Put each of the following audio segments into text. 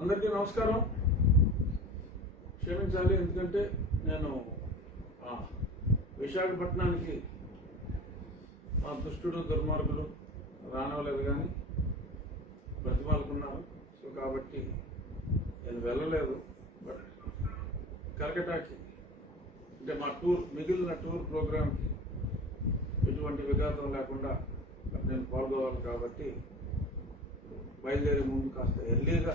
అందరికీ నమస్కారం. క్షమించాలి, ఎందుకంటే నేను విశాఖపట్నానికి మా దుష్టుడు దుర్మార్గులు రానివ్వలేదు, కానీ బ్రతిమాలుకున్నారు. సో కాబట్టి నేను వెళ్ళలేదు. బట్ కలకటాకి అంటే మా మిగిలిన టూర్ ప్రోగ్రామ్కి ఎటువంటి విఘాతం లేకుండా నేను పాల్గొవాలి కాబట్టి బయలుదేరే ముందు కాస్త ఎర్లీగా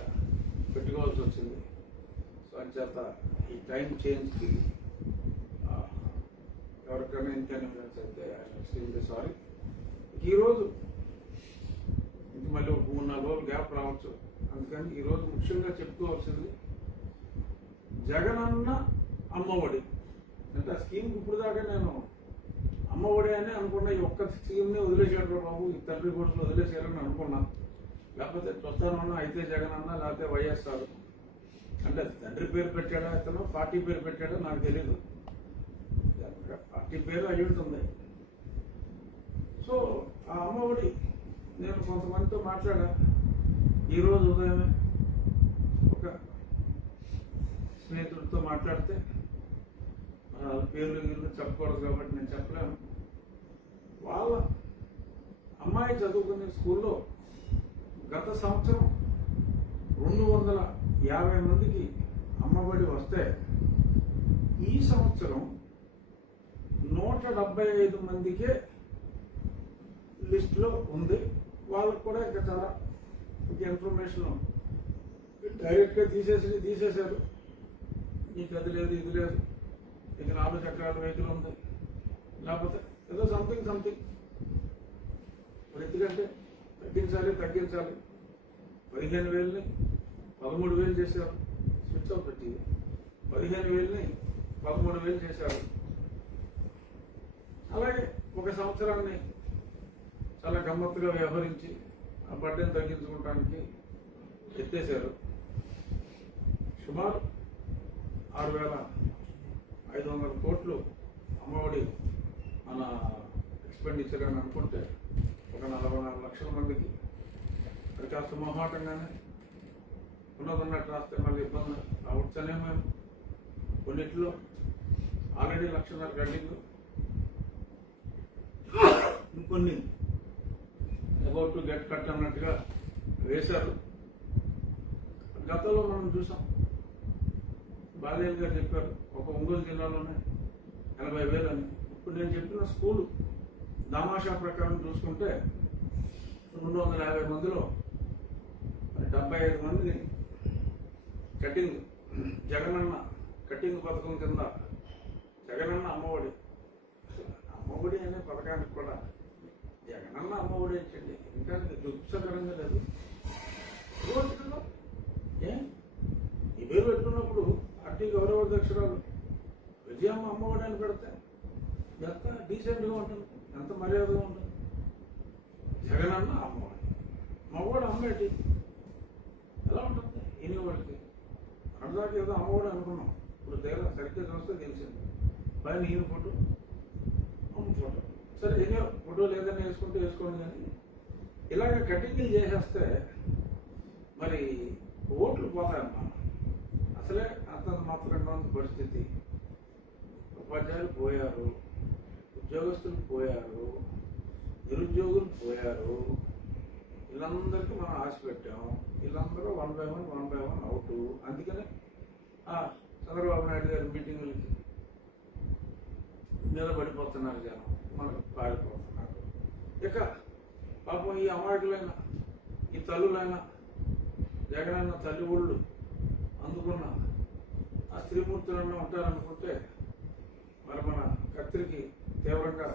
పెట్టుకోవాల్సి వచ్చింది. సో అంచేత ఈ టైం చేంజ్కి ఎవరికైనా ఇన్కన్వీనియన్స్ అయితే ఎక్స్ట్రీమ్లీ సారీ. ఈరోజు ఇంక మళ్ళీ ఒక 3-4 రోజులు గ్యాప్ రావచ్చు. అందుకని ఈరోజు ముఖ్యంగా చెప్పుకోవాల్సింది జగనన్న అమ్మఒడి. అంటే ఆ స్కీమ్ ఇప్పుడు దాకా నేను అమ్మఒడి అని అనుకున్నా. ఈ ఒక్క స్కీమ్ని వదిలేసాడు బాబు, ఈ తండ్రి కొడుకులు వదిలేసారని అనుకున్నా. లేకపోతే చూస్తానన్నా అయితే జగన్ అన్న, లేకపోతే వైఎస్ఆర్. అంటే తండ్రి పేరు పెట్టాడా ఇతను, పార్టీ పేరు పెట్టాడో నాకు తెలీదు. పార్టీ పేరు అయి ఉంటుంది. సో ఆ అమ్మఒడి నేను కొంతమందితో మాట్లాడా. ఈరోజు ఉదయమే ఒక స్నేహితుడితో మాట్లాడితే, పేర్లు చెప్పకూడదు కాబట్టి నేను చెప్పలేను. వాళ్ళ అమ్మాయి చదువుకునే స్కూల్లో గత సంవత్సరం 250 మందికి అమ్మఒడి వస్తే ఈ సంవత్సరం 175 మందికే లిస్టులో ఉంది. వాళ్ళకు కూడా ఇంకా చాలా ఇన్ఫర్మేషన్ డైరెక్ట్గా తీసేశారు. నీకు అది లేదు, ఇది లేదు, నీకు 4 చక్రాల వెహికల్ ఉంది, లేకపోతే ఏదో సంథింగ్ మరి ఎందుకంటే తగ్గించాలి. 15,000ని 13,000 చేశారు. స్విచ్ ఆఫ్ పెట్టి 15,000ని 13,000 చేశారు. అలాగే ఒక సంవత్సరాన్ని చాలా గమ్మత్తుగా వ్యవహరించి ఆ బడ్డెని తగ్గించుకోవడానికి ఎత్తేశారు. సుమారు 6,500 కోట్లు అమ్మఒడి మన ఎక్స్పెండిచర్ అని అనుకుంటే ఒక 44 లక్షల మందికి అది కాస్త మొహమాటంగానే ఉన్నదన్నట్టు రాస్తే మళ్ళీ ఇబ్బంది రావచ్చనే మేము కొన్నిట్లో ఆల్రెడీ 1,50,000 కట్టింగ్, ఇంకొన్ని అబౌట్ టు గెట్ కట్ అన్నట్టుగా వేశారు. గతంలో మనం చూసాం, బాలయ్య గారు చెప్పారు ఒక ఒంగోలు జిల్లాలోనే 80,000 అని. ఇప్పుడు నేను చెప్పిన స్కూలు దామాషా ప్రకారం చూసుకుంటే 250 మందిలో 75 మందిని కటింగ్ జగనన్న కటింగ్ పథకం కింద జగనన్న అమ్మఒడి అనే పథకానికి కూడా జగనన్న అమ్మఒడి ఏంటండి, ఇంకా దుఃఖకరంగా లేదు. ఈ పేరు పెట్టుకున్నప్పుడు పార్టీ గౌరవ అధ్యక్షురాలు విజయమ్మ అమ్మఒడి అని పెడితే ఎంత డీసెంట్గా ఉంటుంది, ఎంత మర్యాదగా ఉంటుంది. జగనన్న అమ్మఒడి, మగవాడు అమ్మేటి ఎలా ఉంటుంది ఇనివాడికి? అందుదాకా ఏదో అమ్మఒడి అనుకున్నాం, ఇప్పుడు తేడా సరిగ్గా చూస్తే తెలిసింది. పైన ఈయన ఫోటో, అమ్మ ఫోటో, సరే ఏదో ఫోటో లేదని వేసుకోండి. కానీ ఇలాగ కటింగ్లు చేసేస్తే మరి ఓట్లు పోతాయమ్మా. అసలే అంత మాత్రంగా ఉంది పరిస్థితి. ఉపాధ్యాయులు పోయారు, ఉద్యోగస్తులు పోయారు, నిరుద్యోగులు పోయారు. వీళ్ళందరికీ మనం ఆశ పెట్టాం. వీళ్ళందరూ 1 by 1 అవుట్. అందుకనే చంద్రబాబు నాయుడు గారి మీటింగులకి నిలబడిపోతున్నారు జనం, మనకు పారిపోతున్నారు. ఇక పాపం ఈ అమాయకులైన ఈ తల్లులైన జగనన్న తల్లి ఒళ్ళు అందుకున్న ఆ స్త్రీమూర్తులన్నా ఉంటారనుకుంటే మరి మన కత్తిరికి తీవ్రంగా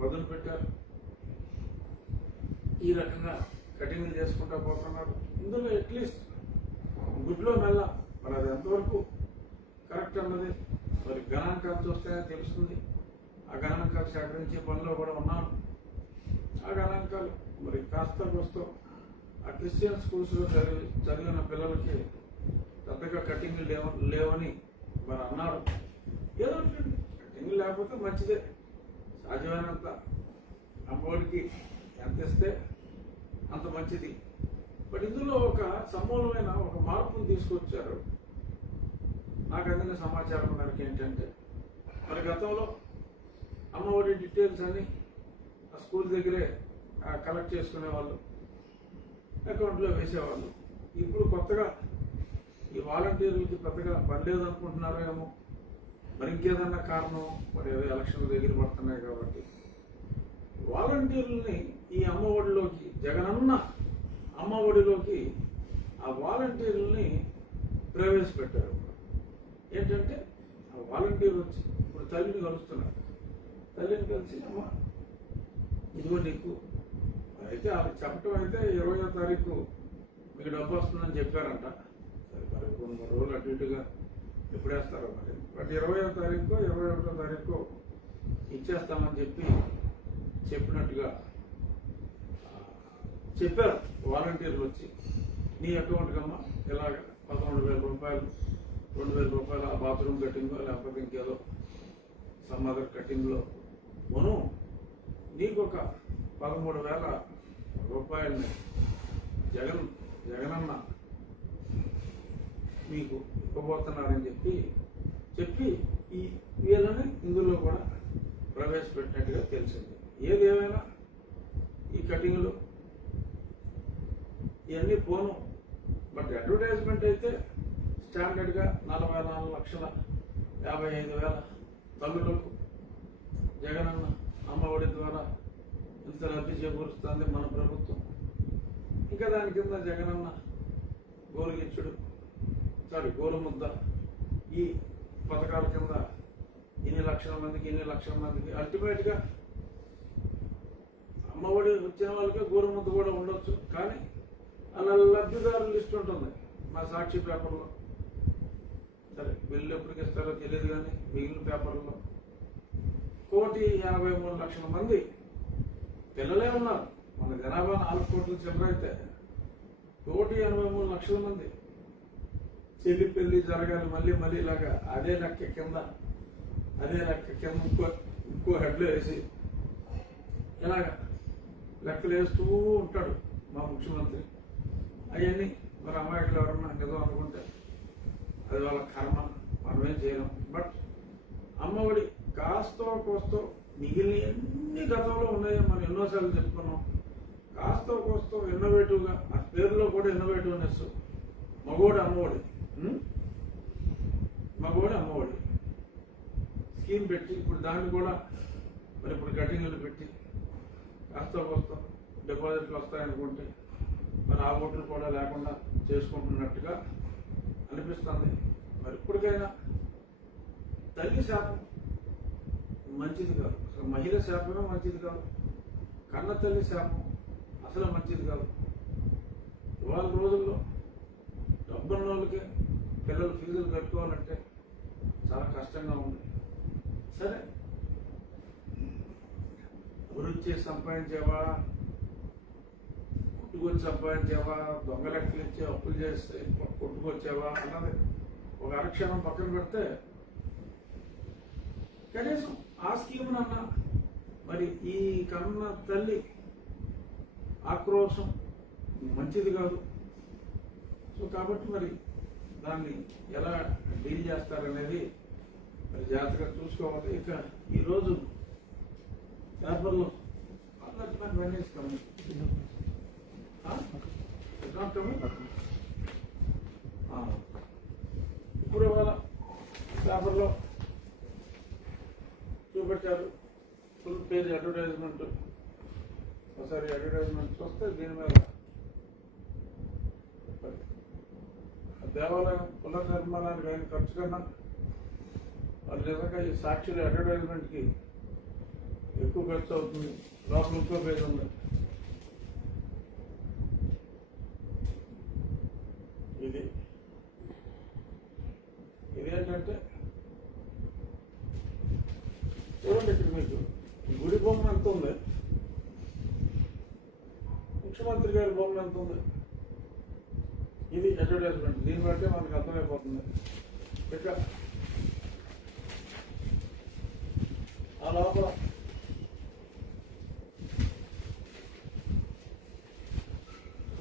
వదులు పెట్టారు. ఈ రకంగా కటింగ్లు చేసుకుంటూ పోతున్నారు. ఇందులో అట్లీస్ట్ గుడ్లో మెల్ల మరి అది ఎంతవరకు కరెక్ట్ అన్నది మరి గణాంకాలు చూస్తేనే తెలుస్తుంది. ఆ గణాంకాలు సేకరించే పనిలో కూడా ఉన్నాను. ఆ గణాంకాలు మరి కాస్త వస్తూ ఆ క్రిస్టియన్ స్కూల్స్లో చదివిన పిల్లలకి పెద్దగా కటింగ్లు లేవని మరి అన్నారు. ఏదో కటింగ్లు లేకపోతే మంచిదే. సాధ్యమైనంత అమ్మఒడికి ఎంత ఇస్తే అంత మంచిది. బట్ ఇందులో ఒక సమూలమైన ఒక మార్పును తీసుకొచ్చారు. నాకు అందిన సమాచారం మేరకు ఏంటంటే, మరి గతంలో అమ్మఒడి డీటెయిల్స్ అన్ని ఆ స్కూల్ దగ్గరే కలెక్ట్ చేసుకునే వాళ్ళు, అకౌంట్లో వేసేవాళ్ళు. ఇప్పుడు కొత్తగా ఈ వాలంటీర్లకి పెద్దగా పనిలేదు అనుకుంటున్నారో ఏమో, మరి ఇంకేదన్నా కారణం, మరి ఎలక్షన్లు దగ్గర పడుతున్నాయి కాబట్టి వాలంటీర్లని ఈ అమ్మఒడిలోకి, జగనన్న అమ్మఒడిలోకి ఆ వాలంటీర్లని ప్రవేశపెట్టారు. ఏంటంటే ఆ వాలంటీర్ వచ్చి ఇప్పుడు తల్లిని కలుస్తున్నారు. తల్లిని కలిసి, అమ్మ ఇదిగో నీకు, అయితే వాళ్ళకి చెప్పటం అయితే 20వ తారీఖు మీకు డబ్బు వస్తుందని చెప్పారంట. సరే, మరి 2-3 రోజులు అటు ఇటుగా ఎప్పుడు వేస్తారో మరి. బట్ 20వ తారీఖు 21వ తారీఖు ఇచ్చేస్తామని చెప్పినట్టుగా చెప్పారు వాలంటీర్లు వచ్చి. నీ అకౌంట్కి అమ్మ ఇలాగ 11,000 రూపాయలు, 2,000 రూపాయలు ఆ బాత్రూమ్ కట్టింగో లేకపోతే ఇంకేదో సమ్ అదర్ కట్టింగ్లో కొను, నీకు ఒక 13,000 రూపాయలని జగనన్న మీకు ఇవ్వబోతున్నారని చెప్పి ఈ వీళ్ళని ఇందులో కూడా ప్రవేశపెట్టినట్టుగా తెలిసింది. ఏదేమైనా ఈ కటింగ్లు ఇవన్నీ పోను. బట్ అడ్వర్టైజ్మెంట్ అయితే స్టాండర్డ్గా 44,55,000 తల్లులకు జగనన్న అమ్మఒడి ద్వారా ఇంత లబ్ధి చేకూరుస్తుంది మన ప్రభుత్వం. ఇంకా దాని కింద జగనన్న గోరుముద్ద ఈ పథకాల కింద ఇన్ని లక్షల మందికి అల్టిమేట్గా అమ్మఒడి వచ్చిన వాళ్ళకి గోరుముద్ద కూడా ఉండొచ్చు. కానీ అలా లబ్ధిదారుల లిస్ట్ ఉంటుంది మా సాక్షి పేపర్లో. సరే, బిల్లు ఎప్పటికి ఇస్తారో తెలియదు, కానీ మిగిలిన పేపర్లో 1,53,00,000 మంది పిల్లలే ఉన్నారు. మన జనాభా 4 కోట్ల చిల్లర అయితే 1,83,00,000 మంది చెల్లి పెళ్లి జరగాలి. మళ్ళీ ఇలాగా అదే లెక్క కింద ఇంకో హెడ్లో వేసి ఇలాగ లెక్కలు వేస్తూ ఉంటాడు మా ముఖ్యమంత్రి. అవన్నీ మరి అమాయకులు ఎవరన్నా నిజం అనుకుంటే అది వాళ్ళ కర్మ, మనమేం చేయలేం. బట్ అమ్మఒడి కాస్తో కోస్తో మిగిలిన ఎన్ని గతంలో ఉన్నాయో మనం ఎన్నోసార్లు చెప్పుకున్నాం. కాస్తో కోస్తో ఇన్నోవేటివ్గా, ఆ పేరులో కూడా ఇన్నోవేటివ్నెస్, మగోడి అమ్మఒడి స్కీమ్ పెట్టి ఇప్పుడు దాన్ని కూడా మరి ఇప్పుడు కటింగ్లు పెట్టి కాస్తో కోస్తో డిపాజిట్లు వస్తాయనుకుంటే మరి ఆ ఓట్లు కూడా లేకుండా చేసుకుంటున్నట్టుగా అనిపిస్తుంది. మరి ఇప్పటికైనా తల్లి శాపం మంచిది కాదు, అసలు మహిళ శాపమే మంచిది కాదు, కన్న తల్లి శాపం అసలు మంచిది కాదు. ఇవాళ రోజుల్లో డబ్బున్న వాళ్ళకి పిల్లలు ఫీజులు కట్టుకోవాలంటే చాలా కష్టంగా ఉంది. సరే, అభివృద్ధి చేసి సంపాదించేవా, కొట్టుకొచ్చి సంపాదించేవా, దొంగ లెక్కలు ఇచ్చి అప్పులు చేస్తే కొట్టుకొచ్చేవా అన్నది ఒక అరక్షణం పక్కన పెడితే, కనీసం ఆ స్కీమ్నన్నా మరి ఈ కన్న తల్లి ఆక్రోశం మంచిది కాదు. సో కాబట్టి మరి దాన్ని ఎలా డీల్ చేస్తారనేది మరి జాగ్రత్తగా చూసుకోవాలి. ఇక ఈరోజు పేపర్లో ఇప్పుడు ఇవాళ పేపర్లో చూపెట్టారు ఫుల్ పేజ్ అడ్వర్టైజ్మెంట్. ఒకసారి అడ్వర్టైజ్మెంట్ చూస్తే దీని మీద దేవాలయం పునర్నిర్మాణానికి అయిన ఖర్చు కన్నా మరి నిజంగా ఈ సాక్షుల అడ్వర్టైజ్మెంట్కి ఎక్కువ ఖర్చు అవుతుంది. లోపల ఇంకో పేజ్ ఉంది. ఇదేంటంటే చూడండి, ఇక్కడ మీకు గుడి బొమ్మ ఎంత ఉంది, ముఖ్యమంత్రి గారి బొమ్మ ఎంత ఉంది. ఇది అడ్వర్టైజ్మెంట్. దీన్ని బట్టే మనకు అర్థమైపోతుంది. ఇక ఆ లోపల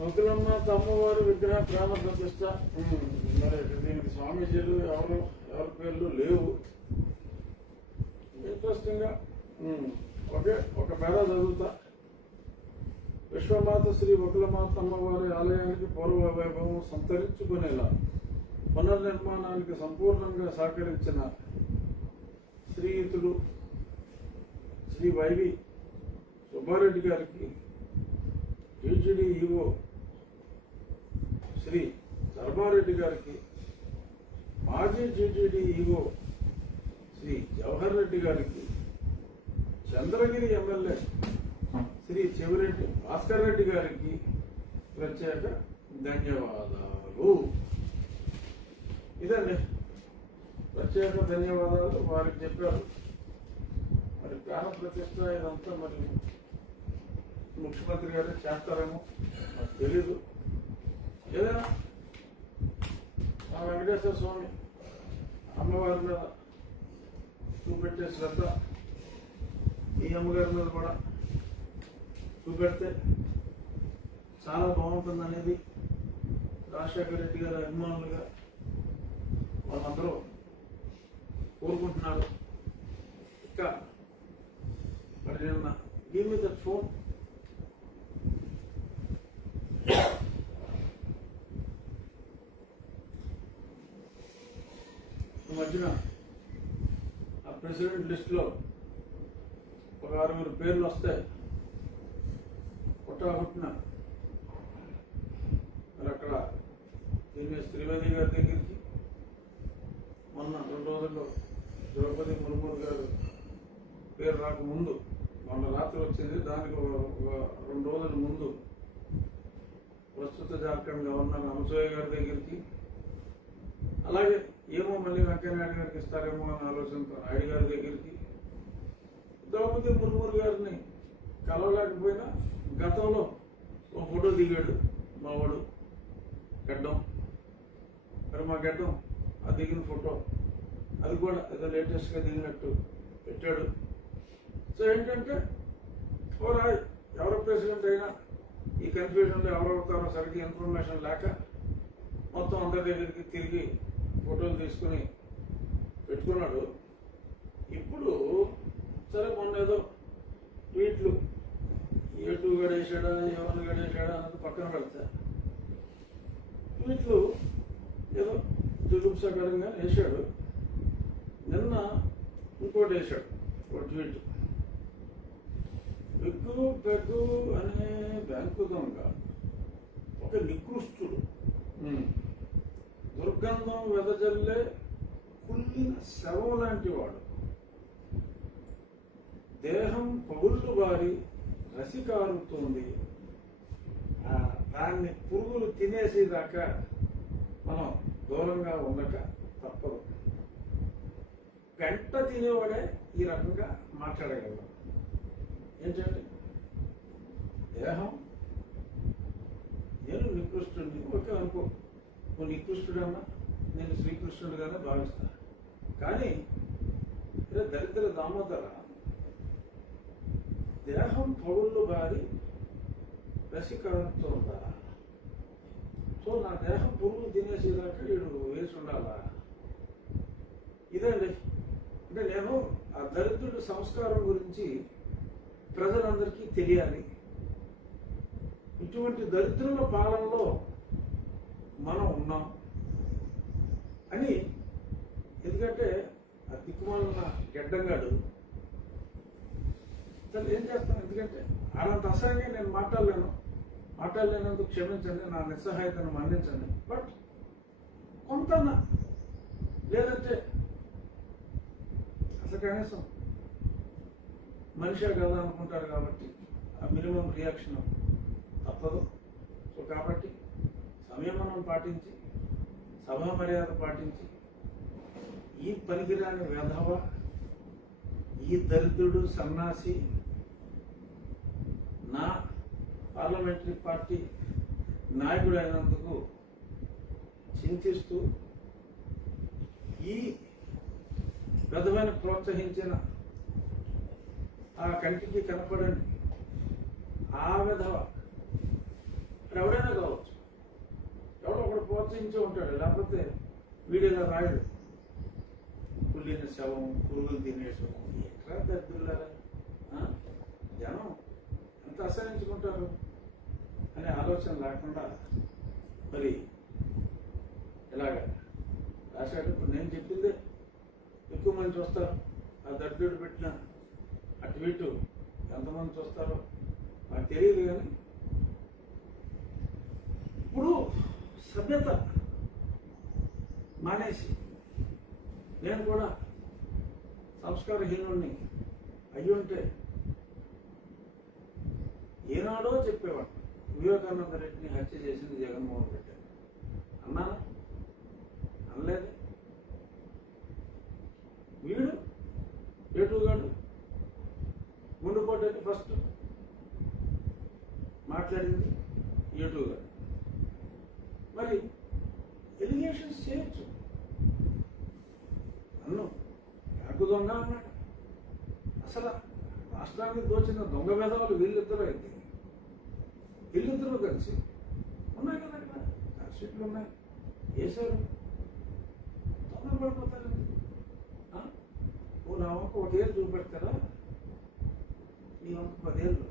ఒకలమ్మ తమ్మవారి విగ్రహ ప్రాణ ప్రతిష్ట. మరి దీనికి స్వామీజీలు ఎవరి పేర్లు లేవు. ఇంట్రెస్టింగ్ గా ఒక పేర చదువుతా. విశ్వమాత శ్రీ ఒకలమాత అమ్మవారి ఆలయానికి పూర్వ వైభవం సంతరించుకునేలా పునర్నిర్మాణానికి సంపూర్ణంగా సహకరించిన శ్రీయుతుడు శ్రీ వైవి సుబ్బారెడ్డి గారికి, టీటీడీ ఈవో శ్రీ ధర్మారెడ్డి గారికి, మాజీ టీటీడీ ఈవో శ్రీ జవహర్ రెడ్డి గారికి, చంద్రగిరి ఎమ్మెల్యే శ్రీ చెవిరెడ్డి భాస్కర్ రెడ్డి గారికి ప్రత్యేక ధన్యవాదాలు. ఇదండి, ప్రత్యేక ధన్యవాదాలు వారికి చెప్పారు. మరి ప్రాణ ప్రతిష్ట ఇదంతా మరి ముఖ్యమంత్రి గారు చేస్తారేమో నాకు తెలీదు. ఏదైనా ఆ వెంకటేశ్వర స్వామి అమ్మవారి మీద చూపెట్టే శ్రద్ధ ఈ అమ్మగారి మీద కూడా చూపెడితే చాలా బాగుంటుంది అనేది రాజశేఖర రెడ్డి గారి అభిమానులుగా వాళ్ళందరూ కోరుకుంటున్నారు. ఇంకా మరి నిన్న గివ్ మీ దట్ ఫోన్. ఈ మధ్యన ఆ ప్రెసిడెంట్ లిస్టులో ఒక 6 పేర్లు వస్తాయి. పుట్టిన మరి అక్కడ శ్రీమతి గారి దగ్గరికి మొన్న 2 రోజుల్లో ద్రౌపది ముర్ము గారు పేరు రాకముందు, మొన్న రాత్రి వచ్చింది, దానికి 2 రోజుల ముందు ప్రస్తుత జార్ఖండ్ గవర్నర్ అనసూయ గారి దగ్గరికి, అలాగే ఏమో మళ్ళీ వెంకయ్యనాయుడు గారికి ఇస్తారేమో అని ఆలోచనతో నాయుడు గారి దగ్గరికి, ద్రౌపది ముర్ము గారిని కలవలేకపోయినా గతంలో ఒక ఫోటో దిగాడు మావాడు గడ్డం. మరి మా గడ్డం ఆ దిగిన ఫోటో అది కూడా ఏదో లేటెస్ట్గా దిగినట్టు పెట్టాడు. సో ఏంటంటే ఎవరు ప్రెసిడెంట్ అయినా ఈ కన్ఫ్యూజన్లో ఎవరవుతారో సరిగ్గా ఇన్ఫర్మేషన్ లేక మొత్తం అందరి దగ్గరికి తిరిగి ఫోటోలు తీసుకుని పెట్టుకున్నాడు. ఇప్పుడు సరే మొన్న ఏదో ట్వీట్లు ఏ2 గడేశాడా ఏ1 గడేశాడా అన్నది పక్కన పెడతా, ట్వీట్లు ఏదో జుగుప్సకరంగా వేశాడు. నిన్న ఇంకోటి వేశాడు, ఒక ట్వీట్. బిగ్గు బెగ్గు అనే బ్యాంకు దొంగ ఒక నికృష్టుడు, దుర్గంధం వెదజల్లే కుళ్ళిన శవం లాంటి వాడు, దేహం పగుళ్ళు బారి రసికారుతోంది, దాన్ని పురుగులు తినేసేదాకా మనం దూరంగా ఉండక తప్పదు. గంట తినేవాడే ఈ రకంగా మాట్లాడగలరు. ఏంటంటే దేహం, నేను నికృష్టుడిని ఓకే అనుకో, నువ్వు నికృష్టుడన్నా నేను శ్రీకృష్ణుడిగానే భావిస్తా. కానీ దరిద్ర దామోదర, దేహం పగుళ్ళు బారి రసికరంతోందా? సో నా దేహం పురుగులు తినేసేదాకా వీడు వేసి ఉండాలా? ఇదండి. అంటే నేను ఆ దరిద్రుడి సంస్కారం గురించి ప్రజలందరికీ తెలియాలి. ఇటువంటి దరిద్రుల పాలనలో మనం ఉన్నాం అని. ఎందుకంటే ఆ దిక్కుమాలిన గెడ్డంగాడు ఏం చేస్తాను, ఎందుకంటే అలాంటి అసహ్యంగా నేను మాట్లాడలేనందుకు క్షమించండి, నా నిస్సహాయతను మన్నించండి. బట్ కొంత లేదంటే అసలు కనీసం మనిషే కదా అనుకుంటారు కాబట్టి ఆ మినిమం రియాక్షన్ తప్పదు. సో కాబట్టి సంయమనం పాటించి, సభా మర్యాద పాటించి, ఈ పనికిరాని వెధవ, ఈ దరిద్రుడు సన్నాసి నా పార్లమెంటరీ పార్టీ నాయకుడు అయినందుకు చింతిస్తూ, ఈ విధమైన ప్రోత్సహించిన ఆ కంటికి కనపడని ఆ విధవ ఎవరైనా ప్రోత్సహించి ఉంటాడు, లేకపోతే వీడియోలో రాయడు. కుళ్ళిన శవం, పురుగులు తినేయటం, ఎట్లా దరిద్రులారా, జనం ఎంత అసహించుకుంటారు అనే ఆలోచన లేకుండా మరి ఇలాగ రాశాడు. ఇప్పుడు నేను చెప్పిందే ఎక్కువ మంది చూస్తారు. ఆ దరిద్రుడు పెట్టిన ఆ ట్వీట్ ఎంతమంది చూస్తారో నాకు తెలియదు. కానీ ఇప్పుడు సభ్యత మానేసి నేను కూడా సంస్కారహీనుడిని అయ్యి ఉంటే ఏనాడో చెప్పేవాడు, వివేకానంద రెడ్డిని హత్య చేసింది జగన్మోహన్ రెడ్డి అన్నానా? అనలేదు. వీడు ఏటుగాడు గుండుపోటీ ఫస్ట్ మాట్లాడింది ఏటుగాడు. మరి ఎలిగేషన్స్ చేయొచ్చు. నన్ను యాకు దొంగ అన్నాడు. అసలు రాష్ట్రానికి దోచిన దొంగ మేధావులు వీళ్ళిద్దరూ అయితే వీళ్ళిద్దరూ కలిసి ఉన్నాయి కదా, అక్కడ చార్జ్షీట్లు ఉన్నాయి, వేశారు. తొందరపడిపోతారు. ఓ నా వంక 1 ఏళ్ళు చూపెడతారా, నీ వంక 10 ఏళ్ళు,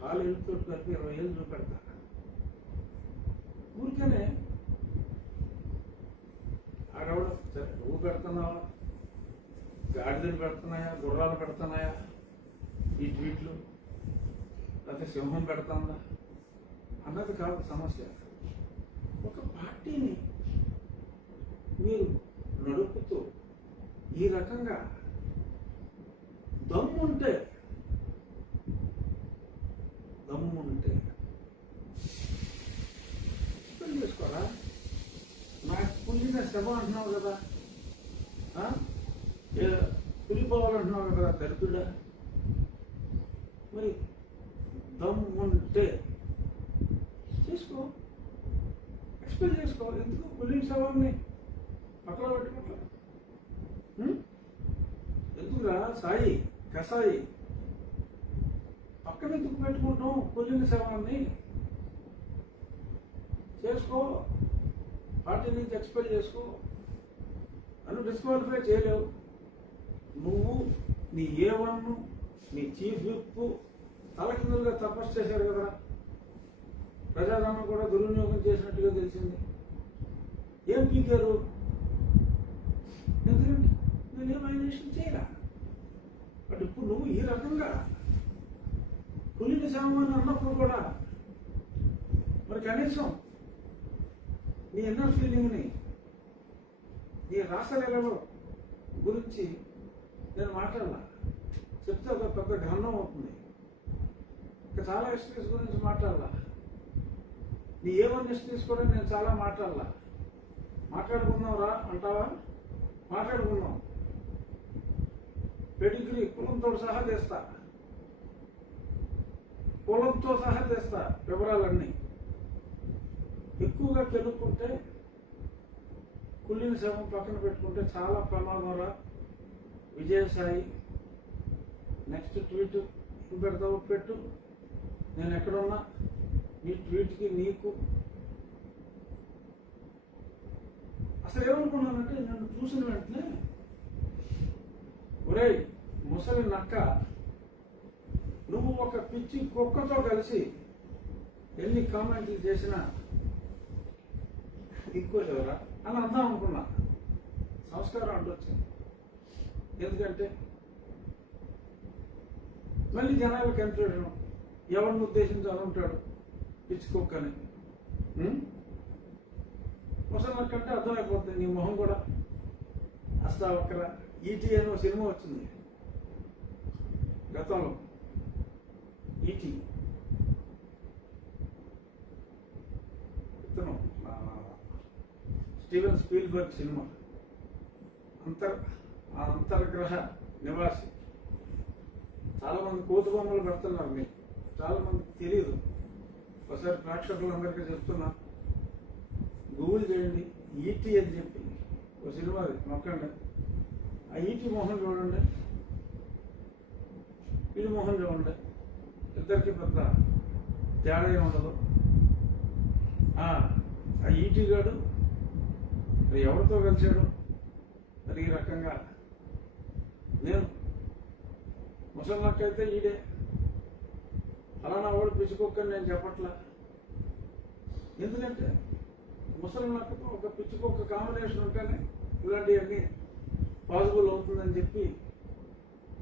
కాలు ఏళ్ళతో కలిపి 20 ఏళ్ళు చూపెడతారా? ఊరికేనే ఆడవడం సరే, నువ్వు పెడుతున్నావా, గాడిదలు పెడుతున్నాయా, గుర్రాలు పెడుతున్నాయా ఈ ట్వీట్లు, లేకపోతే సింహం పెడుతుందా అన్నది కాదు సమస్య. ఒక పార్టీని మీరు నడుపుతూ ఈ రకంగా దమ్ముంటే చేసుకోరా. నాకు పుల్లిన శ్రమ అంటున్నావు కదా, పులిపోవాలంటున్నావు కదా దరిద్రుడా. మరి దమ్ముంటే చేసుకో, ఎక్స్ప్లెయిన్ చేసుకో. ఎందుకు పుల్లిన శవాన్ని పక్కన పెట్టుకుంటా? ఎందుకురా సాయి కసాయి పక్కన ఎందుకు పెట్టుకుంటాం? పుల్లిన శవాన్ని చేసుకో, పార్టీ నుంచి ఎక్స్పెల్ చేసుకో. నన్ను డిస్క్వాలిఫై చేయలేవు. నువ్వు నీ A1 నీ చీఫ్ విప్ తలకిందులుగా తపస్సు చేశారు కదా, ప్రజాధనం కూడా దుర్వినియోగం చేసినట్టుగా తెలిసింది. ఏం పీకారు? ఎందుకంటే నేనేం వైలేషన్ చేయరా. బట్ ఇప్పుడు నువ్వు ఈ రకంగా పులిని సామాన్ అన్నప్పుడు కూడా మరి కనీసం నీ ఇన్నర్ ఫీలింగ్ని, నీ రాసలీలలో గురించి నేను మాట్లాడాల. చెప్తే ఒక పెద్ద గమనం అవుతుంది. ఇంకా చాలా హిస్టరీస్ గురించి మాట్లాడాల. నీ A1 హిస్టరీస్ కూడా నేను చాలా మాట్లాడాల. మాట్లాడుకున్నావురా అంటావా? మాట్లాడుకున్నాం. పెడిగ్రీ కులంతో సహా తెస్తా, కులంతో సహా తెస్తా వివరాలన్నీ. ఎక్కువగా తెలుపుకుంటే కుళ్ళిన శవం పక్కన పెట్టుకుంటే చాలా ప్రమాదంరా విజయసాయి. నెక్స్ట్ ట్వీట్ పెడతావు పెట్టు, నేను ఎక్కడున్నా నీ ట్వీట్కి నీకు. అసలు ఏమనుకున్నానంటే నన్ను చూసిన వెంటనే, ఒరేయ్ ముసలి నక్క, నువ్వు ఒక పిచ్చి కుక్కతో కలిసి ఎన్ని కామెంట్లు చేసినా ఎక్కువ లేవరా అని అందాం అనుకున్నా. సంస్కారం అంటొచ్చింది. ఎందుకంటే మళ్ళీ జనాలు కన్ఫ్యూజన్, ఎవరిని ఉద్దేశించి అనుంటాడు పిచ్చి కుక్కని. ముసలి కంటే అర్థమైపోతుంది నీ మొహం కూడా. అస్తా ఒక్కర ఈటీ అనే సినిమా వచ్చింది గతంలో, ఈటీ. ఇతను స్టీవెన్ స్పీల్బర్గ్ సినిమా. అంతర్గ్రహ నివాసి. చాలా మంది కోతి బొమ్మలు పెడుతున్నారు, మీకు చాలా మందికి తెలియదు. ఒకసారి ప్రేక్షకులందరికీ చెప్తున్నా, గూగుల్ చేయండి ఈటీ అని చెప్పి ఒక సినిమా నొక్కండి. ఆ ఈటీ మోహన్ చూడండి, వీడి మోహన్ చూడండి, ఇద్దరికి పెద్ద తేడా ఉండదు. ఆ ఈటీ గాడు మరి ఎవరితో కలిశాడు? మరి ఈ రకంగా నేను ముసలినక్కైతే ఈడే అలానా వాడు పిచ్చుకోక్కని నేను చెప్పట్లా. ఎందుకంటే ముసలినక్కతో ఒక పిచ్చుకోక్క కాంబినేషన్ ఉంటేనే ఇలాంటివన్నీ పాసిబుల్ అవుతుందని చెప్పి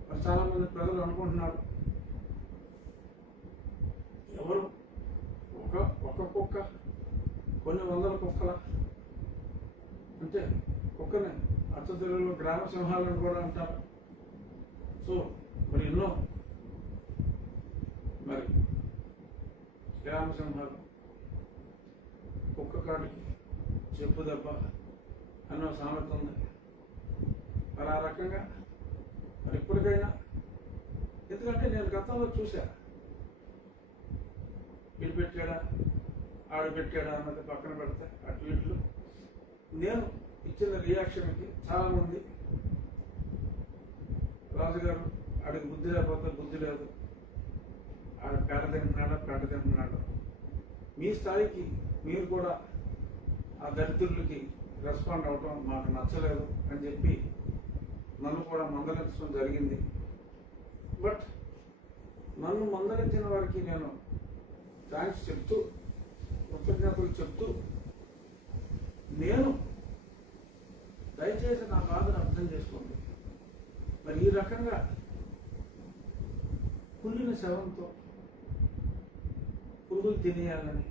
మరి చాలామంది ప్రజలు అనుకుంటున్నారు. ఎవరు ఒక కుక్క కొన్ని వందల కుక్కల అంటే కుక్కని అచ్చతెలుగులో గ్రామ సింహాలను కూడా అంటారు. సో మరి ఎన్నో మరి గ్రామ సింహాలు కుక్క కాటికి చెప్పు దెబ్బ అన్న సామెత ఉంది. మరి ఆ రకంగా మరి ఇప్పటికైనా, ఎందుకంటే నేను గతంలో చూసా, వీడు పెట్టాడా ఆడు పెట్టాడా అన్నది పక్కన పెడితే ఆ ట్వీట్లు నేను ఇచ్చిన రియాక్షన్కి చాలామంది రాజుగారు ఆడికి బుద్ధి లేకపోతే బుద్ధి లేదు, ఆడ పేడ తింటున్నాడు, మీ స్థాయికి మీరు కూడా ఆ దరిద్రులకి రెస్పాండ్ అవటం మాకు నచ్చలేదు అని చెప్పి నన్ను కూడా మందలించడం జరిగింది. బట్ నన్ను మందలించిన వారికి నేను థ్యాంక్స్ చెప్తూ, కృతజ్ఞతలు చెప్తూ, నేను దయచేసి నా బాధను అర్థం చేసుకోండి. మరి ఈ రకంగా కుళ్ళిన శవంతో పురుగులు తినేయాలని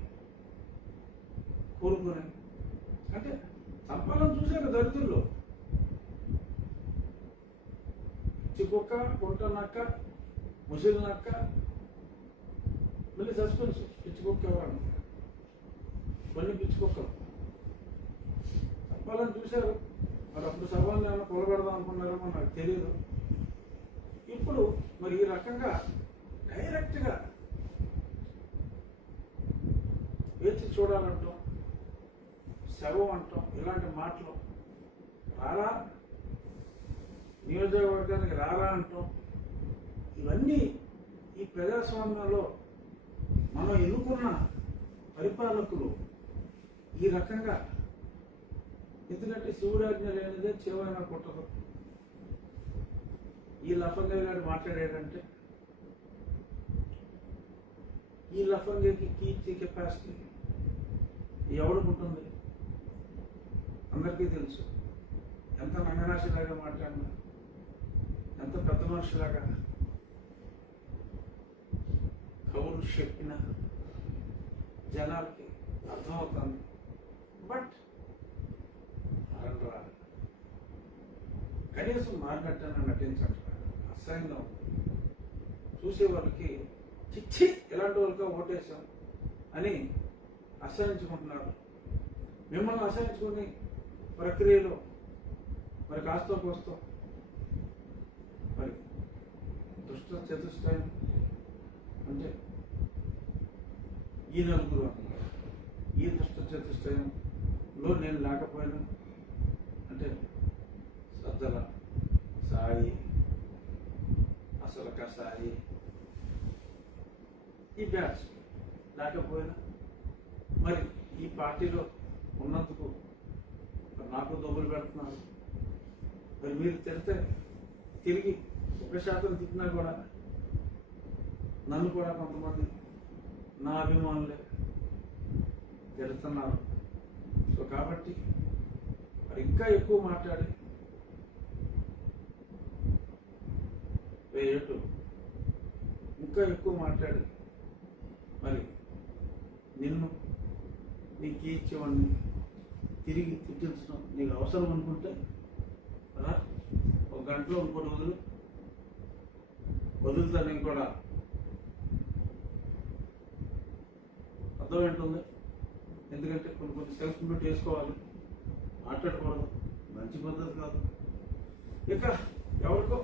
కోరుకుని, అంటే చంపాలని చూశారు దరిద్రుల్లో. చిక్కుక్క, కొంటనక్క, ముసిలినక్క, మళ్ళీ సస్పెన్స్ పిచ్చుకుక్క ఎవరు, కొన్ని పిచ్చుకుక్కలు చంపాలని చూశారు. మరి అప్పుడు సభలను ఏమైనా కూలబెడదాం అనుకున్నారేమో నాకు తెలియదు. ఇప్పుడు మరి ఈ రకంగా డైరెక్ట్గా వేచి చూడాలంటాం, శవం అంటాం, ఇలాంటి మాటలు రారా నియోజకవర్గానికి రారా అంటాం, ఇవన్నీ ఈ ప్రజాస్వామ్యంలో మనం ఎన్నుకున్న పరిపాలకులు ఈ రకంగా, ఎందుకంటే శివుడాజ్ఞ లేనిదే చేవైనా కొట్టదు. ఈ లఫంగయ్య గారు మాట్లాడాడంటే ఈ లఫంగకి కీర్తి కెపాసిటీ ఎవడుకుంటుంది అందరికీ తెలుసు. ఎంత నంగనాశిలాగా మాట్లాడినా, ఎంత పెద్ద మనిషిలాగా కవులు చెప్పిన జనాలకి అర్థమవుతుంది. బట్ కనీసం మారినట్టని నటించట్లేదు, అసహ్యంగా ఉంది. చూసే వాళ్ళకి చిచ్చి ఇలాంటి వాళ్ళతో ఓటేశాం అని అసహించుకుంటున్నారు. మిమ్మల్ని అసహించుకుని ప్రక్రియలో మరి కాస్తో కోస్తో మరి దుష్ట చతుష్టయం అంటే ఈ నలుగురు అన్నారు. ఈ దుష్ట చతుష్టయంలో నేను లేకపోయినా అంటే సజ్జల సాయి, అసలు కసాయి, ఈ బ్యాచ్ లేకపోయినా మరి ఈ పార్టీలో ఉన్నందుకు నాకు దొబ్బులు పెడుతున్నారు. మరి మీరు తిడితే తిరిగి 1% తిట్టినా కూడా నన్ను కూడా కొంతమంది నా అభిమానులే తిడుతున్నారు. సో కాబట్టి మరి ఇంకా ఎక్కువ మాట్లాడి వేయటు, ఇంకా ఎక్కువ మాట్లాడి మరి నిన్ను నీకు ఇచ్చేవాడిని తిరిగి తిట్టించడం నీకు అవసరం అనుకుంటే రా, ఒక గంటలో ఇంకోటి వదులుతా. నేను కూడా అర్థం ఏంటుంది, ఎందుకంటే కొన్ని సెల్ఫ్ మ్యూట్ చేసుకోవాలి, మాట్లాడకూడదు, మంచి పద్ధతి కాదు. ఇక ఎవడో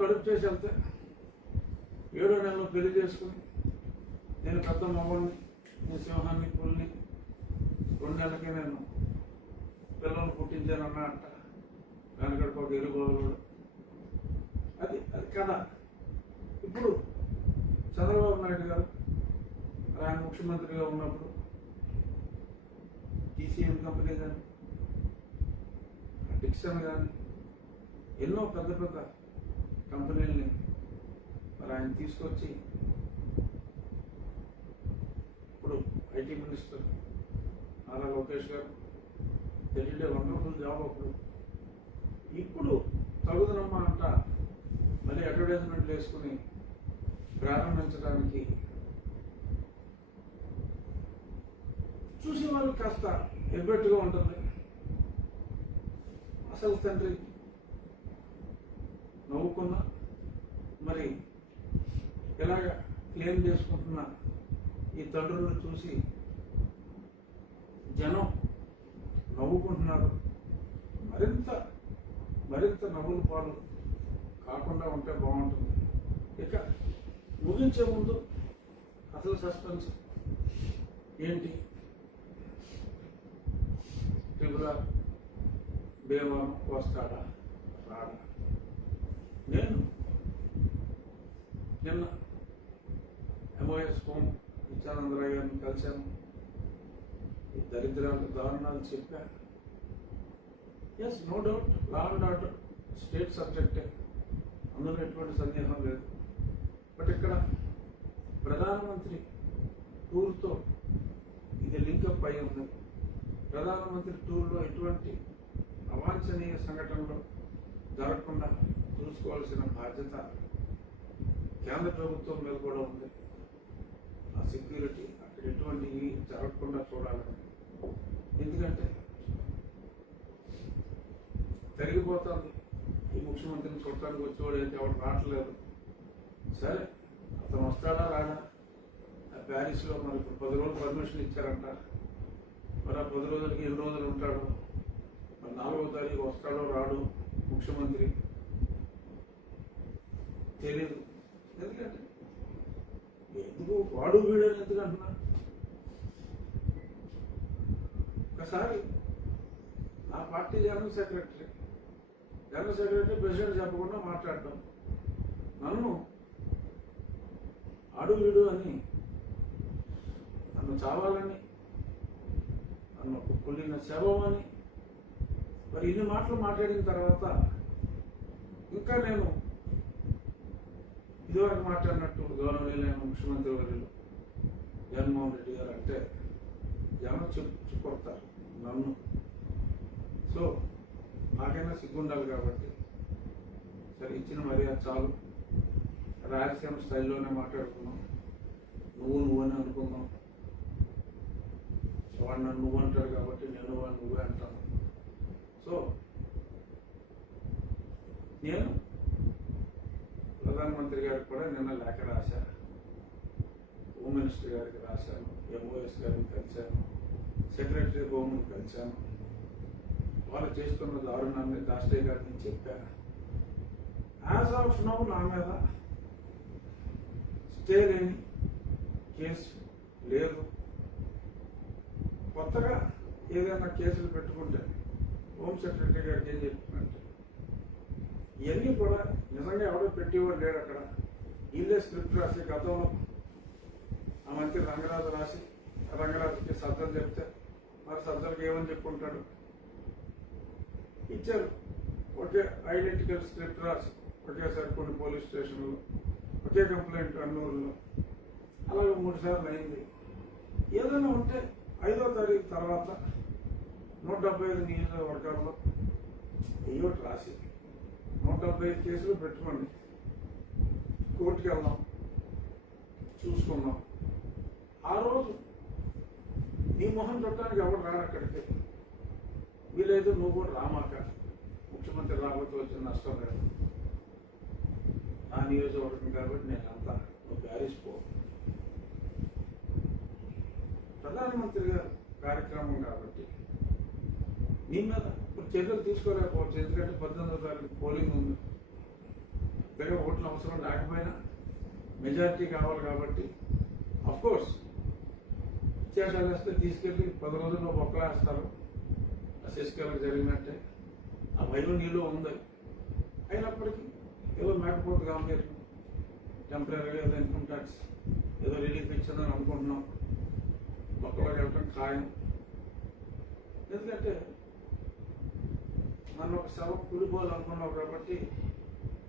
కడుపు చేసి వెళ్తే 7వ నెలలో పెళ్లి చేసుకుని నేను పెద్ద మగవాడిని, నేను సింహాన్ని, పుల్ని, 2 నెలలకే నేను పిల్లలు పుట్టించానన్నా అంట. దానికడికి ఒక ఎరుగోడు అది కదా. ఇప్పుడు చంద్రబాబు నాయుడు గారు ఆయన ముఖ్యమంత్రిగా ఉన్నప్పుడు టీసీఎం కంపెనీ కానీ, డిక్సన్ కానీ ఎన్నో పెద్ద పెద్ద కంపెనీలని మరి ఆయన తీసుకొచ్చి ఇప్పుడు ఐటీ మినిస్టర్ నారా లోకేష్ గారు ఢిల్లీలో వండర్ఫుల్ జాబ్ అప్పుడు. ఇప్పుడు తగుదనమ్మా అంట మళ్ళీ అడ్వర్టైజ్మెంట్ వేసుకుని ప్రారంభించడానికి చూసే వాళ్ళు కాస్త ఎబ్బెట్టుగా ఉంటుంది. అసలు తండ్రి నవ్వుకున్నా మరి ఎలాగ క్లెయిమ్ చేసుకుంటున్న ఈ తండ్రులను చూసి జనం నవ్వుకుంటున్నారు. మరింత మరింత నవ్వుల పాలు కాకుండా ఉంటే బాగుంటుంది. ఇక ముగించే ముందు అసలు సస్పెన్స్ ఏంటి? త్రిపుర భీమవరం వస్తాడా రాడా? నేను నిన్న ఎంఓఎస్ హోమ్ నిత్యానందరావు గారిని కలిశాను. ఈ దరిద్రాలు దారుణాలు చెప్పాను. Yes, no doubt law and order state సబ్జెక్టే, అందులో ఎటువంటి సందేహం లేదు. బట్ ఇక్కడ ప్రధానమంత్రి టూర్తో ఇది లింకప్ అయి ఉంది. ప్రధానమంత్రి టూర్లో ఎటువంటి అవాంఛనీయ సంఘటనలు జరగకుండా చూసుకోవాల్సిన బాధ్యత కేంద్ర ప్రభుత్వం మీద కూడా ఉంది. ఆ సెక్యూరిటీ అక్కడ ఎటువంటి జరగకుండా చూడాలని. ఎందుకంటే పెరిగిపోతుంది. ఈ ముఖ్యమంత్రిని చూడటానికి వచ్చేవాడు ఏంటి, ఎవరు రావట్లేదు. సరే, అతను వస్తాడా రాడా? ప్యారిస్లో మరి ఇప్పుడు 10 రోజులు పర్మిషన్ ఇచ్చారంట. మరి ఆ 10 రోజులకి ఎన్ని రోజులు ఉంటాడు? మరి 4వ తారీఖు వస్తాడో రాడు ముఖ్యమంత్రి తెలీదు. ఎందుకంటే ఎందుకు వాడు వీడని ఎందుకు అంటున్నా? ఒకసారి నా పార్టీ జనరల్ సెక్రటరీ ప్రెసిడెంట్ చెప్పకుండా మాట్లాడటం, నన్ను ఆడు వీడు అని, నన్ను చావాలని, నన్ను కుళ్ళిన శవం అని, మరి ఇన్ని మాటలు మాట్లాడిన తర్వాత ఇంకా నేను ఇదివరకు మాట్లాడినట్టు గౌరవనీయులైన ముఖ్యమంత్రి వర్యులు జగన్మోహన్ రెడ్డి గారు అంటే జనం చెప్పుకొడతారు నన్ను. సో నాకైనా సిగ్గుండాలి కాబట్టి సరే, ఇచ్చిన మర్యాద చాలు. రాయలసీమ స్టైల్లోనే మాట్లాడుకున్నాం. నువ్వు అని అనుకున్నాం. వాడు నన్ను నువ్వు అంటాడు కాబట్టి నేను వాడు నువ్వే అంటాను. సో నేను ప్రధానమంత్రి గారికి కూడా నిన్న లేఖ రాశాను, హోమ్ మినిస్టర్ గారికి రాశాను, ఎంఓఎస్ గారిని కలిశాను, సెక్రటరీ హోమ్ని కలిశాను. వాళ్ళు చేస్తున్న దారుణాన్ని దాస్టయ్య గారిని చెప్పాను. యాజ్ ఆఫ్ నౌ నా మీద స్టే లేని కేసు లేదు. కొత్తగా ఏదైనా కేసులు పెట్టుకుంటే హోమ్ సెక్రటరీ గారికి ఏం చెప్తున్నట్టు ఇవన్నీ కూడా నిజంగా ఎవడో పెట్టేవాడు లేడు అక్కడ. వీళ్ళే స్క్రిప్ట్ రాసి గతంలో ఆ మంత్రి రంగరాజు రాసి రంగరాజుకి సర్దార్ చెప్తే మరి సర్దార్కి ఏమని చెప్పుకుంటాడు? ఇచ్చారు ఒకే ఐడెంటికల్ స్క్రిప్ట్ రాసి ఒకేసారి కొన్ని పోలీస్ స్టేషన్లు, ఒకే కంప్లైంట్ అన్నూరులో, అలాగే 3 సార్లు అయింది. ఏదైనా ఉంటే 5వ తారీఖు తర్వాత 175 నియోజకవర్గాల్లో ఏయోటి రాసి 175 కేసులు పెట్టుకోండి, కోర్టుకి వెళ్దాం, చూసుకుందాం. ఆ రోజు నీ మొహం చూడటానికి ఎవరు రాడు అక్కడికి. వీలైతే నువ్వు కూడా రామాక, ముఖ్యమంత్రి రాబోతూ వచ్చిన నష్టం లేదు. నా నియోజకవర్గం కాబట్టి నేను అంతా నువ్వు ప్యారిస్ పో. ప్రధానమంత్రి గారు కార్యక్రమం కాబట్టి నీ మీద ఇప్పుడు చర్యలు తీసుకోలేకపోవచ్చు. ఎందుకంటే 18వ తారీఖు పోలింగ్ ఉంది. పెద్ద ఓట్ల అవసరం లేకపోయినా మెజారిటీ కావాలి కాబట్టి అఫ్కోర్స్ విత్యాసాలు వేస్తే తీసుకెళ్ళి 10 రోజుల్లో బొక్కలు వేస్తారు. శశికళకు జరిగినట్టే ఆ భయం నీలో ఉంది. అయినప్పటికీ ఏదో మేకపోతే గవర్నమెంట్ టెంపరీగా ఏదో ఇన్కమ్ ట్యాక్స్ ఏదో రిలీఫ్ ఇచ్చిందని అనుకుంటున్నాం. బొక్కలోకి వెళ్ళటం ఖాయం. ఎందుకంటే నన్ను ఒక శవం కూలిపోవాలనుకున్నావు కాబట్టి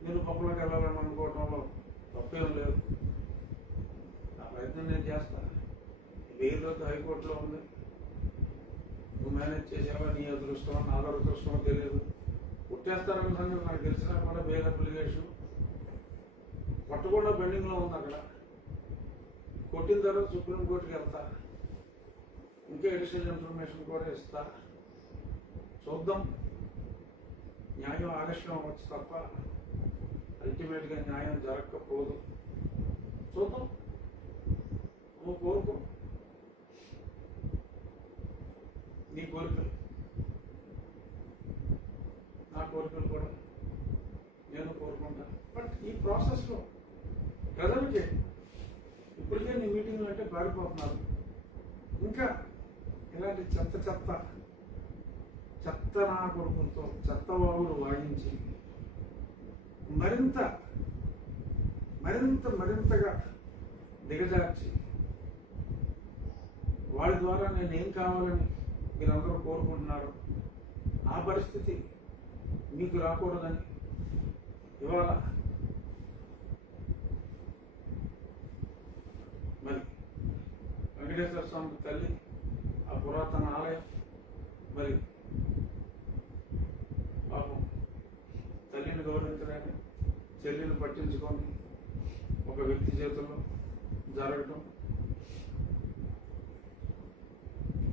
నేను పప్పులోకి వెళ్ళాలని అనుకోవడంలో తప్పేం లేదు. ఆ ప్రయత్నం నేను చేస్తాను. వేరులోకి హైకోర్టులో ఉంది. నువ్వు మేనేజ్ చేసావా, నీ అదృష్టమో నా అదృష్టమో తెలియదు. కొట్టేస్తారన్న సంగతి నాకు తెలిసినా కూడా బెయిల్ అప్లికేషన్ పట్టకుండా పెండింగ్లో ఉంది. అక్కడ కొట్టిన తర్వాత సుప్రీంకోర్టుకి వెళ్తా, ఇంకా అడిషనల్ ఇన్ఫర్మేషన్ కూడా ఇస్తా. చూద్దాం, న్యాయం ఆలస్యం అవ్వచ్చు తప్ప అల్టిమేట్గా న్యాయం జరగకపోదు. చూద్దాం. నువ్వు కోరుకో, నీ కోరికలు నా కోరికలు కూడా నేను కోరుకుంటాను. బట్ ఈ ప్రాసెస్లో ప్రజలకి ఇప్పటికే నీ మీటింగ్లు అంటే పారిపోతున్నారు. ఇంకా ఇలాంటి చెత్త నా కొడుకులతో చెత్త వాగులు వాయించి మరింతగా దిగజార్చి వాడి ద్వారా నేనేం కావాలని మీరందరూ కోరుకుంటున్నారు, ఆ పరిస్థితి మీకు రాకూడదని ఇవాళ మరి వెంకటేశ్వర స్వామి తల్లి, ఆ పురాతన ఆలయం, మరి పాపం తల్లిని గౌరవించడానికి చెల్లిని పట్టించుకొని ఒక వ్యక్తి చేతుల్లో జరగటం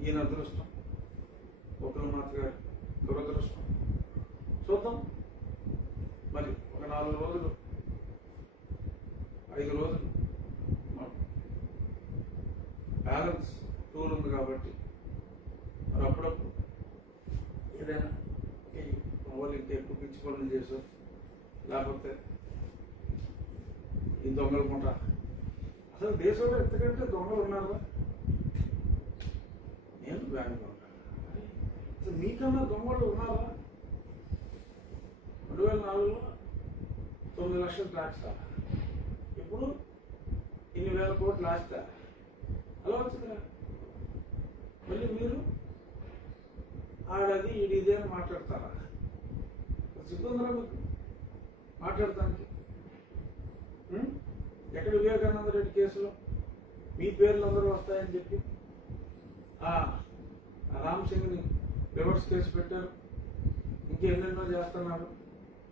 ఈయన అదృష్టం, ఒకరిమాత గారి దురదృష్టం. చూద్దాం. మరి ఒక 4 రోజులు 5 రోజులు బ్యాలెన్స్ టూర్ ఉంది కాబట్టి మరి అప్పుడప్పుడు ఏదైనా వాళ్ళు ఇంకా ఎక్కువ పిచ్చి పనులు చేసాం, లేకపోతే ఈ దొంగలు కొంటా. అసలు దేశంలో ఎంతకంటే దొంగలు ఉన్నారా? నేను బ్యాంకులో ఉంటాను. అసలు మీకన్నా దొంగలు ఉన్నారా? 2004లో 9 లక్షలు ట్యాక్స్ రా, ఇప్పుడు ఇన్ని వేల కోట్లు ఆస్తా. అలా వచ్చిందిరా. మళ్ళీ మీరు ఆడది ఈడిదే అని మాట్లాడతారా? సిగ్గుందరా మీకు మాట్లాడటానికి? ఎక్కడ వివేకానంద రెడ్డి కేసులో మీ పేర్లు అందరూ వస్తాయని చెప్పి రామ్ సింగ్ని రివర్స్ కేసు పెట్టారు, ఇంకెన్నెన్నో చేస్తున్నారు.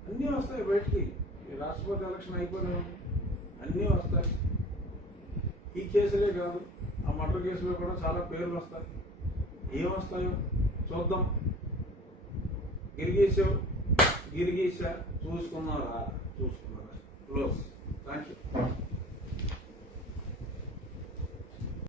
అన్నీ వస్తాయి బయటికి. ఈ రాష్ట్రపతి ఎలక్షన్ అయిపోయినా అన్నీ వస్తాయి. ఈ కేసులే కాదు, ఆ మర్డర్ కేసులో కూడా చాలా పేర్లు వస్తాయి. ఏం వస్తాయో చూద్దాం. గిరిగీసా చూసుకున్నారా? క్లోజ్. Thank you.